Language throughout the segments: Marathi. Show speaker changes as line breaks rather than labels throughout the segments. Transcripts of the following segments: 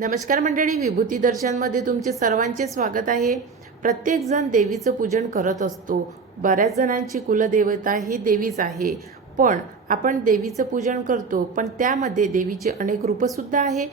नमस्कार मंडळी विभूती दर्शनमध्ये तुमचे सर्वांचे स्वागत आहे. प्रत्येकजण देवीचं पूजन करत असतो. बऱ्याच जणांची कुलदेवता ही देवीच आहे. पण आपण देवीचं पूजन करतो पण त्यामध्ये देवीचे अनेक रूपसुद्धा आहे.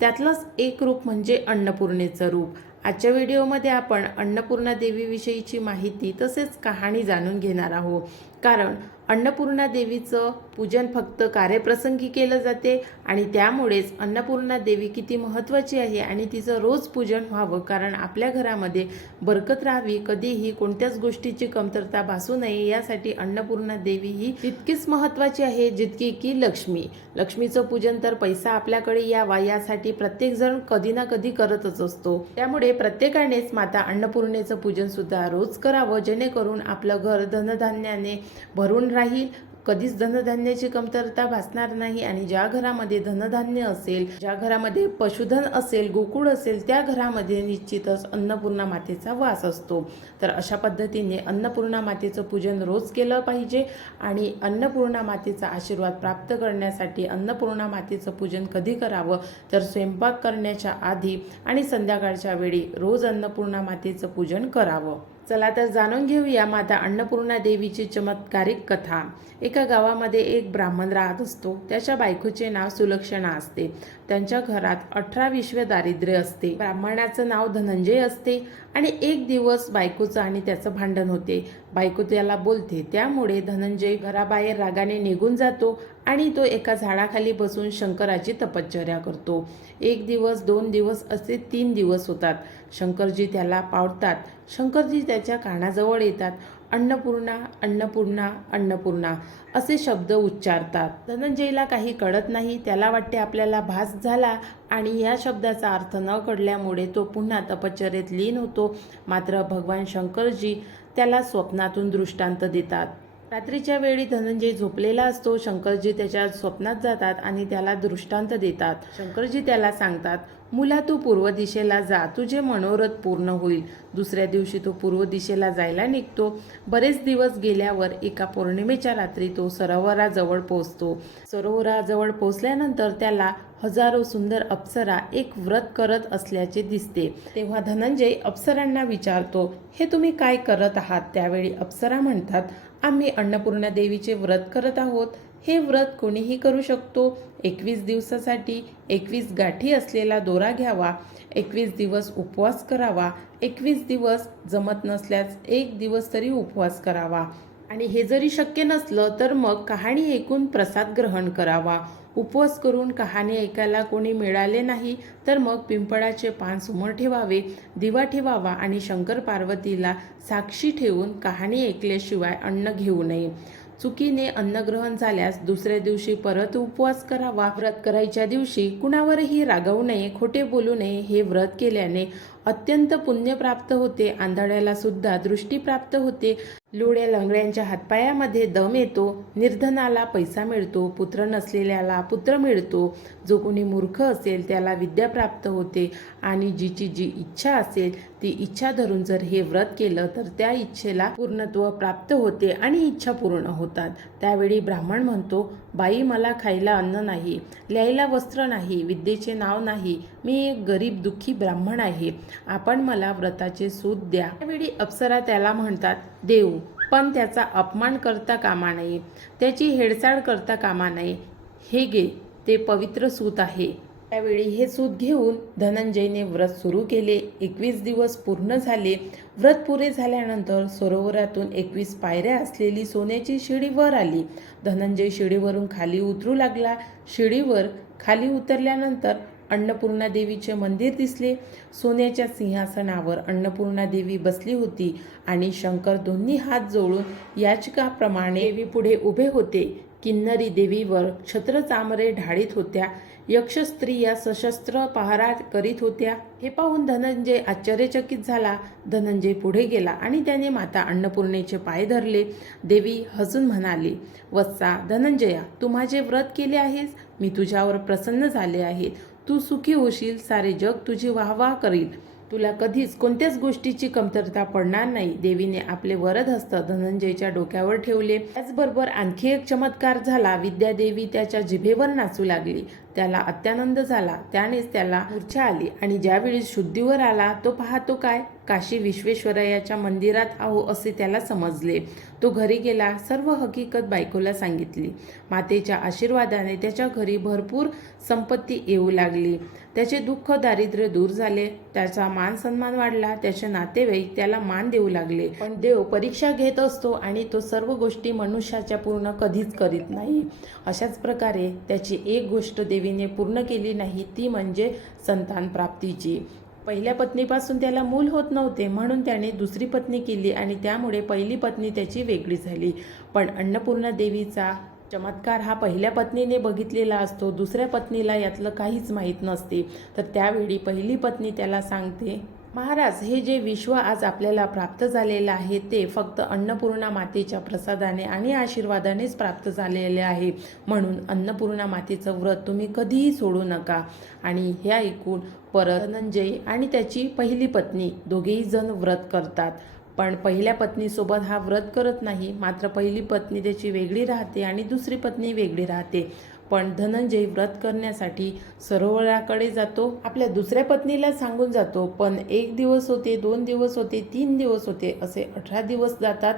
त्यातलंच एक रूप म्हणजे अन्नपूर्णेचं रूप. आजच्या व्हिडिओमध्ये आपण अन्नपूर्णा देवीविषयीची माहिती तसेच कहाणी जाणून घेणार आहोत. कारण अन्नपूर्णा देवीचं पूजन फक्त कार्यप्रसंगी केलं जाते आणि त्यामुळेच अन्नपूर्णा देवी किती महत्त्वाची आहे आणि तिचं रोज पूजन व्हावं. कारण आपल्या घरामध्ये बरकत राहावी कधीही कोणत्याच गोष्टीची कमतरता भासू नये यासाठी अन्नपूर्णा देवी ही तितकीच महत्त्वाची आहे जितकी की लक्ष्मी. लक्ष्मीचं पूजन तर पैसा आपल्याकडे यावा यासाठी प्रत्येकजण कधी ना कधी करतच असतो. त्यामुळे प्रत्येकानेच माता अन्नपूर्णेचं पूजन सुद्धा रोज करावं जेणेकरून आपलं घर धनधान्याने भरून राहील. कधीच धनधान्याची कमतरता भासणार नाही आणि ज्या घरामध्ये धनधान्य असेल ज्या घरामध्ये पशुधन असेल गोकुळ असेल त्या घरामध्ये निश्चितच अन्नपूर्णा मातेचा वास असतो. तर अशा पद्धतीने अन्नपूर्णा मातेचं पूजन रोज केलं पाहिजे आणि अन्नपूर्णा मातेचा आशीर्वाद प्राप्त करण्यासाठी अन्नपूर्णा मातेचं पूजन कधी करावं? तर स्वयंपाक करण्याच्या आधी आणि संध्याकाळच्या वेळी रोज अन्नपूर्णा मातेचं पूजन करावं. चला तर जाणून घेऊया माता अन्नपूर्णा देवीची चमत्कारिक कथा. एका गावामध्ये एक ब्राह्मण राहत असतो. त्याच्या बायकोचे नाव सुलक्षणा असते. त्यांच्या घरात अठरा विश्व दारिद्र्य असते. ब्राह्मणाचं नाव धनंजय असते आणि एक दिवस बायकोचं आणि त्याचं भांडण होते. बायको त्याला बोलते त्यामुळे धनंजय घराबाहेर रागाने निघून जातो आणि तो एका झाडाखाली बसून शंकराची तपश्चर्या करतो. एक दिवस दोन दिवस असे तीन दिवस होतात. शंकरजी त्याला पावतात. शंकरजी त्याच्या कानाजवळ येतात. अन्नपूर्णा अन्नपूर्णा अन्नपूर्णा असे शब्द उच्चारतात. धनंजयला काही कळत नाही. त्याला वाटते आपल्याला भास झाला आणि या शब्दाचा अर्थ न कळल्यामुळे तो पुन्हा तपश्चर्येत लीन होतो. मात्र भगवान शंकरजी त्याला स्वप्नातून दृष्टांत देतात. रात्रीच्या वेळी धनंजय झोपलेला असतो. शंकरजी त्याच्या स्वप्नात जातात आणि त्याला दृष्टांत देतात. शंकरजी त्याला सांगतात मुला तू पूर्व दिशेला जा तुझे मनोरथ पूर्ण होईल. दुसऱ्या दिवशी तो पूर्व दिशेला जायला निघतो. बरेच दिवस गेल्यावर एका पौर्णिमेच्या रात्री तो सरोवराजवळ पोहोचतो. सरोवराजवळ पोहोचल्यानंतर त्याला हजारो सुंदर अप्सरा एक व्रत करत असल्याचे दिसते. तेव्हा धनंजय अप्सरांना विचारतो हे तुम्ही काय करत आहात? त्यावेळी अप्सरा म्हणतात आम्ही अन्नपूर्णा देवीचे व्रत करत आहोत. हे व्रत कोणीही करू शकतो. एकवीस दिवसासाठी एकवीस गाठी असलेला दोरा घ्यावा. एकवीस दिवस उपवास करावा. एकवीस दिवस जमत नसल्यास एक दिवस तरी उपवास करावा. आणि हे जरी शक्य नसलं तर मग कहाणी ऐकून प्रसाद ग्रहण करावा. उपवास करून कहाणी ऐकायला कोणी मिळाले नाही तर मग पिंपळाचे पान समोर ठेवावे दिवा ठेवावा आणि शंकर पार्वतीला साक्षी ठेवून कहाणी ऐकल्याशिवाय अन्न घेऊ नये. चुकीने अन्नग्रहण झाल्यास दुसऱ्या दिवशी परत उपवास करावा. व्रत करायच्या दिवशी कुणावरही रागवू नये खोटे बोलू नये हे व्रत केल्याने अत्यंत पुण्य प्राप्त होते. आंधळ्याला सुद्धा दृष्टी प्राप्त होते. लुड्या लंगड्यांच्या हातपायामध्ये दम येतो. निर्धनाला पैसा मिळतो. पुत्र नसलेल्याला पुत्र मिळतो. जो कोणी मूर्ख असेल त्याला विद्या प्राप्त होते. आणि जिची जी इच्छा असेल ती इच्छा धरून जर हे व्रत केलं तर त्या इच्छेला पूर्णत्व प्राप्त होते आणि इच्छा पूर्ण होतात. त्यावेळी ब्राह्मण म्हणतो बाई मला खायला अन्न नाही लिहायला वस्त्र नाही विद्येचे नाव नाही. मी एक गरीब दुःखी ब्राह्मण आहे. आपण मला व्रताचे सूत द्या. त्यावेळी अप्सरा त्याला म्हणतात देऊ पण त्याचा अपमान करता कामा नये. त्याची हेडसाड करता कामा नये. हे गे ते पवित्र सूत आहे. त्यावेळी हे सूत घेऊन धनंजयने व्रत सुरू केले. एकवीस दिवस पूर्ण झाले. व्रत पुरे झाल्यानंतर सरोवरातून एकवीस पायऱ्या असलेली सोन्याची शिडी वर आली. धनंजय शिडीवरून खाली उतरू लागला. शिडीवर खाली उतरल्यानंतर अन्नपूर्णा देवीचे मंदिर दिसले. सोन्याच्या सिंहासनावर अन्नपूर्णा देवी बसली होती आणि शंकर दोन्ही हात जोडून याचिकाप्रमाणे देवी पुढे उभे होते. किन्नरी देवीवर छत्र चामरे ढाळीत होत्या. यक्ष स्त्रिया सशस्त्र पहारा करीत होत्या. हे पाहून धनंजय आश्चर्यचकित झाला. धनंजय पुढे गेला आणि त्याने माता अन्नपूर्णेचे पाय धरले. देवी हसून म्हणाली वत्सा धनंजया तू माझे व्रत केले आहेस? मी तुझ्यावर प्रसन्न झाले आहे. तू सुखी होशील सारे जग तुझी वाहवाह करील. तुला कधीच कोणत्याच गोष्टीची कमतरता पडणार नाही. देवीने आपले वरद हस्त धनंजयच्या डोक्यावर ठेवले. त्याचबरोबर आणखी एक चमत्कार झाला. विद्यादेवी त्याच्या जिभेवर नाचू लागली. त्याला अत्यानंद झाला. त्यानेच त्याला मूर्छा आली आणि ज्यावेळी शुद्धीवर आला तो पाहतो काय? काशी विश्वेश्वरयाच्या मंदिरात आहो असे त्याला समजले. तो घरी गेला सर्व हकीकत बायकोला सांगितली. मातेच्या आशीर्वादाने त्याच्या घरी भरपूर संपत्ती येऊ लागली. त्याचे दुःख दारिद्र्य दूर झाले. त्याचा मान सन्मान वाढला. त्याचे नातेवाईक त्याला मान देऊ लागले. पण देव परीक्षा घेत असतो आणि तो सर्व गोष्टी मनुष्याच्या पूर्ण कधीच करीत नाही. अशाच प्रकारे त्याची एक गोष्ट देवीने पूर्ण केली नाही ती म्हणजे संतान प्राप्तीची. पहिल्या पत्नीपासून त्याला मूल होत नव्हते म्हणून त्याने दुसरी पत्नी केली आणि त्यामुळे पहिली पत्नी त्याची वेगळी झाली. पण अन्नपूर्णा देवीचा चमत्कार हा पहिल्या पत्नीने बघितलेला असतो दुसऱ्या पत्नीला यातलं काहीच माहीत नसते. तर त्यावेळी पहिली पत्नी त्याला सांगते महाराज हे जे विश्व आज आपल्याला प्राप्त झालेलं आहे ते फक्त अन्नपूर्णा मातेच्या प्रसादाने आणि आशीर्वादानेच प्राप्त झालेले आहे. म्हणून अन्नपूर्णा मातेचं व्रत तुम्ही कधीही सोडू नका. आणि हे ऐकून परत धनंजय आणि त्याची पहिली पत्नी दोघेही जण व्रत करतात. पण पहिल्या पत्नीसोबत हा व्रत करत नाही मात्र पहिली पत्नी त्याची वेगळी राहते आणि दुसरी पत्नी वेगळी राहते. पण धनंजय व्रत करण्यासाठी सरोवराकडे जातो. आपल्या दुसऱ्या पत्नीला सांगून जातो पण एक दिवस होते दोन दिवस होते तीन दिवस होते असे अठरा दिवस जातात.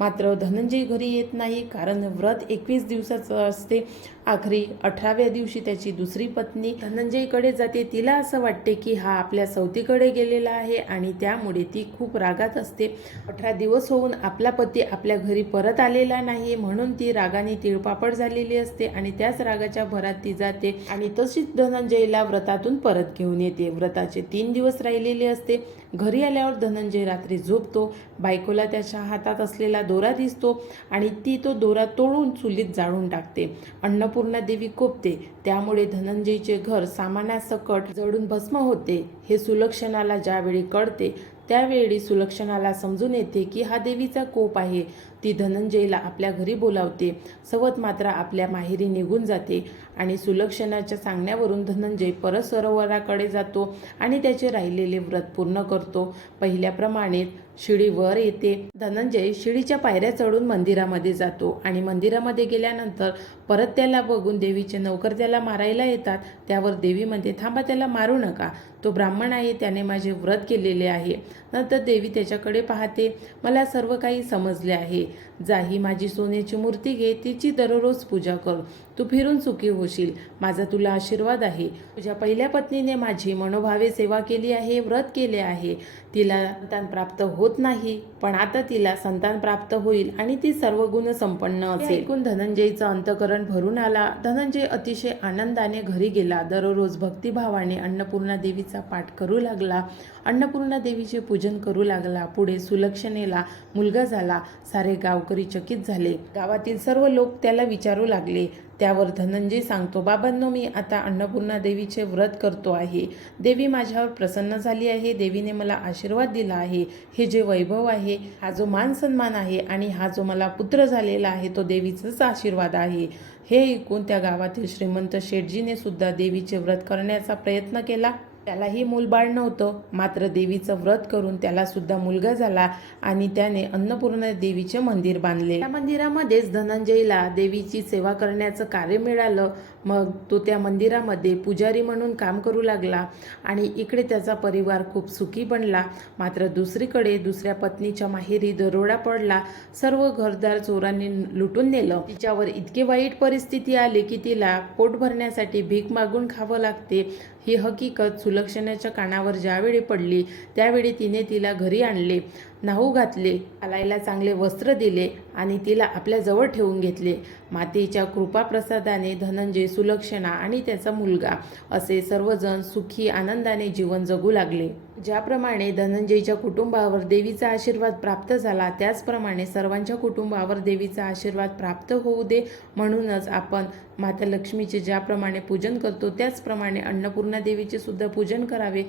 मात्र धनंजय घरी येत नाही कारण व्रत एकवीस दिवसाचं असते. आखरी अठराव्या दिवशी त्याची दुसरी पत्नी धनंजयकडे जाते. तिला असं वाटते की हा आपल्या सवतीकडे गेलेला आहे आणि त्यामुळे ती खूप रागात असते. अठरा दिवस होऊन आपला पती आपल्या घरी परत आलेला नाही म्हणून ती रागाने तिळपापड झालेली असते आणि त्याच रागाच्या भरात ती जाते आणि तशीच धनंजयला व्रतातून परत घेऊन येते. व्रताचे तीन दिवस राहिलेले असते. घरी आल्यावर धनंजय रात्री झोपतो. बायकोला त्याच्या हातात असलेला दोरा दिसतो आणि ती तो दोरा तोडून चुलीत जाळून टाकते. अन्नपूर्णा देवी कोपते. त्यामुळे धनंजयचे घर सामान्यासकट जळून भस्म होते. हे सुलक्षणाला ज्यावेळी कळते त्यावेळी सुलक्षणाला समजून येते की हा देवीचा कोप आहे. ती धनंजयला आपल्या घरी बोलावते. सवत मात्र आपल्या माहेरी निघून जाते आणि सुलक्षणाच्या सांगण्यावरून धनंजय परत सरोवराकडे जातो आणि त्याचे राहिलेले व्रत पूर्ण करतो. पहिल्याप्रमाणे शिडी वर येते. धनंजय शिडीच्या पायऱ्या चढून मंदिरामध्ये जातो आणि मंदिरामध्ये गेल्यानंतर परत त्याला बघून देवीचे नौकर त्याला मारायला येतात. त्यावर देवी म्हणते थांबा त्याला मारू नका. तो ब्राह्मण आहे त्याने माझे व्रत केलेले आहे. नंतर देवी त्याच्याकडे पाहते मला सर्व काही समजले आहे. जा ही माझी सोन्याची मूर्ती घे तिची दररोज पूजा कर. तू फिरून सुखी होशील. माझा तुला आशीर्वाद आहे. तुझ्या पहिल्या पत्नीने माझी मनोभावे सेवा केली आहे व्रत केले आहे. तिला संतान प्राप्त होत नाही पण आता तिला संतान प्राप्त होईल आणि ती सर्व गुण संपन्न असेल. ऐकून धनंजयचं अंतकरण भरून आला. धनंजय अतिशय आनंदाने घरी गेला. दररोज भक्तिभावाने अन्नपूर्णा देवीचा पाठ करू लागला. अन्नपूर्णा देवीचे पूजन करू लागला. पुढे सुलक्षणेला मुलगा झाला. सारे गावकरी चकित झाले. गावातील सर्व लोक त्याला विचारू लागले. त्यावर धनंजय सांगतो बाबांनो मी आता अन्नपूर्णा देवीचे व्रत करतो आहे. देवी माझ्यावर प्रसन्न झाली आहे. देवीने मला आशीर्वाद दिला आहे. हे जे वैभव आहे हा जो मान सन्मान आहे आणि हा जो मला पुत्र झालेला आहे तो देवीचाच आशीर्वाद आहे. हे ऐकून त्या गावातील श्रीमंत शेठजीने सुद्धा देवीचे व्रत करण्याचा प्रयत्न केला. त्यालाही मूलबाळ नव्हतं. मात्र देवीचं व्रत करून त्याला सुद्धा मुलगा झाला आणि त्याने अन्नपूर्णा देवीचे मंदिर बांधले. त्या मंदिरामध्येच धनंजयला देवीची सेवा करण्याचं कार्य मिळालं. मग तो त्या मंदिरामध्ये पुजारी म्हणून काम करू लागला आणि इकडे त्याचा परिवार खूप सुखी बनला. मात्र दुसरीकडे दुसऱ्या पत्नीच्या माहेरी दरोडा पडला. सर्व घरदार चोरांनी लुटून नेलं. तिच्यावर इतकी वाईट परिस्थिती आली की तिला पोट भरण्यासाठी भीक मागून खावं लागते. ही हकीकत सुलक्षणाच्या कानावर ज्यावेळी पडली त्यावेळी तिने तिला घरी आणले. नाहू घातले आलायला चांगले वस्त्र दिले आणि तिला आपल्याजवळ ठेवून घेतले. मातेच्या कृपाप्रसादाने धनंजय सुलक्षणा आणि त्याचा मुलगा असे सर्वजण सुखी आनंदाने जीवन जगू लागले. ज्याप्रमाणे धनंजयच्या कुटुंबावर देवीचा आशीर्वाद प्राप्त झाला त्याचप्रमाणे सर्वांच्या कुटुंबावर देवीचा आशीर्वाद प्राप्त होऊ दे म्हणूनच आपण माता लक्ष्मीचे ज्याप्रमाणे पूजन करतो त्याचप्रमाणे अन्नपूर्णा देवीचे सुद्धा पूजन करावे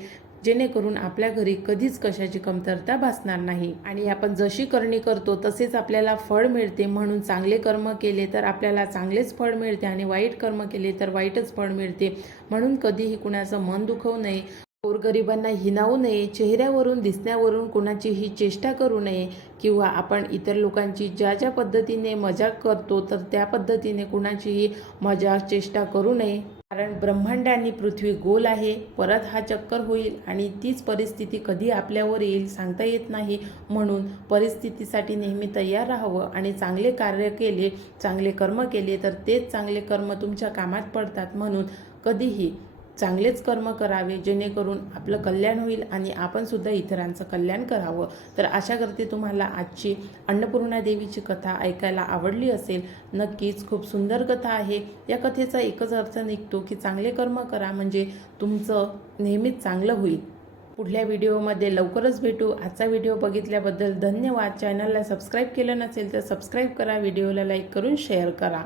जेणेकरून आपल्या घरी कधीच कशाची कमतरता भासणार नाही. आणि आपण जशी करणी करतो तसेच आपल्याला फळ मिळते. म्हणून चांगले कर्म केले तर आपल्याला चांगलेच फळ मिळते आणि वाईट कर्म केले तर वाईटच फळ मिळते. म्हणून कधीही कुणाचं मन दुखवू नये गोरगरिबांना हिनावू नये चेहऱ्यावरून दिसण्यावरून कुणाचीही चेष्टा करू नये किंवा आपण इतर लोकांची ज्या ज्या पद्धतीने मजाक करतो तर त्या पद्धतीने कुणाचीही मजाक चेष्टा करू नये. कारण ब्रह्मांड आणि पृथ्वी गोल आहे परत हा चक्कर होईल आणि तीच परिस्थिती कधी आपल्यावर येईल सांगता येत नाही. म्हणून परिस्थितीसाठी नेहमी तयार राहावं आणि चांगले कार्य केले चांगले कर्म केले तर तेच चांगले कर्म तुमच्या कामात पडतात. म्हणून कधीही चांगलेच कर्म करावे जेणेकरून आपलं कल्याण होईल आणि आपण सुद्धा इतरांचं कल्याण करावं. तर आशा करते तुम्हाला आजची अन्नपूर्णा देवीची कथा ऐकायला आवडली असेल. नक्कीच खूप सुंदर कथा आहे. या कथेचा एकच अर्थ निघतो की चांगले कर्म करा म्हणजे तुमचं नेहमीच चांगलं होईल. पुढल्या व्हिडिओमध्ये लवकरच भेटू. आजचा व्हिडिओ बघितल्याबद्दल धन्यवाद. चॅनलला सबस्क्राईब केलं नसेल तर सबस्क्राईब करा. व्हिडिओला लाईक करून शेअर करा.